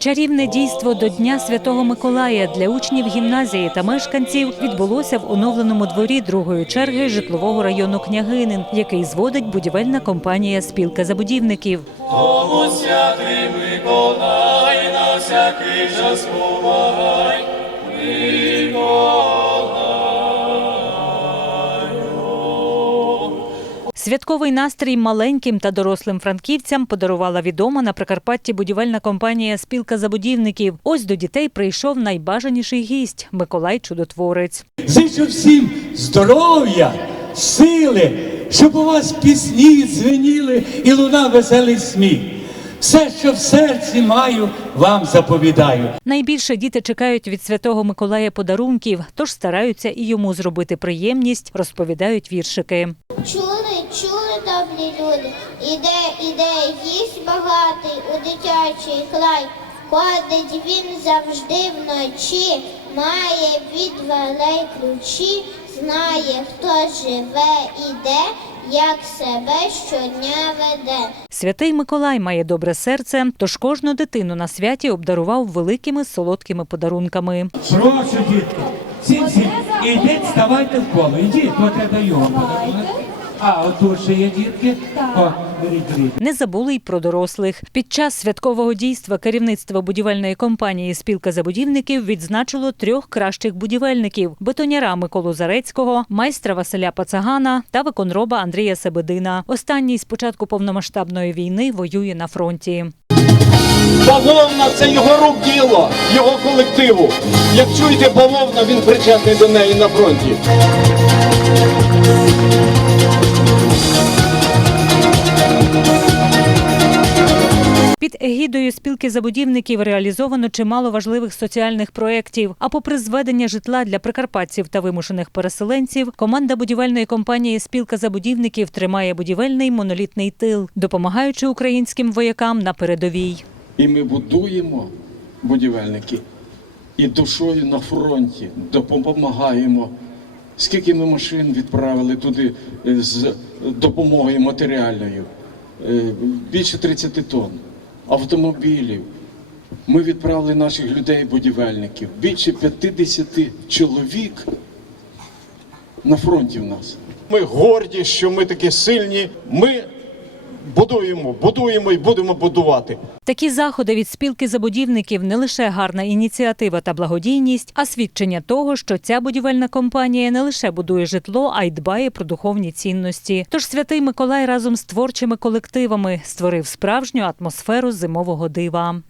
Чарівне дійство до Дня Святого Миколая для учнів гімназії та мешканців відбулося в оновленому дворі другої черги житлового району Княгинин, який зводить будівельна компанія Спілка забудівників. Тому святий Миколай на всякий час помагай. Святковий настрій маленьким та дорослим франківцям подарувала відома на Прикарпатті будівельна компанія Спілка забудівників. Ось до дітей прийшов найбажаніший гість Миколай Чудотворець. Зичу всім здоров'я, сили, щоб у вас пісні дзвеніли і луна веселий сміх. Все, що в серці маю, вам заповідаю. Найбільше діти чекають від святого Миколая подарунків, тож стараються і йому зробити приємність, розповідають віршики. Чули, іде, іде, їсть багатий у дитячий край. Ходить він завжди вночі, має від дверей ключі, знає, хто живе і де, як себе щодня веде. Святий Миколай має добре серце, тож кожну дитину на святі обдарував великими солодкими подарунками. Прошу, дітки, всім всім, ідіть, ставайте в коло, ідіть, от я даю вам подарунок. А, отут ще є дітки. О. Не забули й про дорослих. Під час святкового дійства керівництво будівельної компанії Спілка забудівників відзначило трьох кращих будівельників: бетоняра Миколу Зарецького, майстра Василя Пацагана та виконроба Андрія Себедина. Останній з початку повномасштабної війни воює на фронті. Бавовна це його рук діло, його колективу. Як чуєте, бавовна, він причетний до неї на фронті. Під егідою спілки забудівників реалізовано чимало важливих соціальних проєктів. А попри зведення житла для прикарпатців та вимушених переселенців, команда будівельної компанії Спілка забудівників тримає будівельний монолітний тил, допомагаючи українським воякам на передовій. І ми будуємо будівельники і душою на фронті допомагаємо. Скільки ми машин відправили туди е, з допомогою матеріальною? Е, Більше 30 тонн автомобілів. Ми відправили наших людей, будівельників. Більше 50 чоловік на фронті в нас. Ми горді, що ми такі сильні. Ми будуємо, будуємо і будемо будувати. Такі заходи від спілки забудівників не лише гарна ініціатива та благодійність, а свідчення того, що ця будівельна компанія не лише будує житло, а й дбає про духовні цінності. Тож святий Миколай разом з творчими колективами створив справжню атмосферу зимового дива.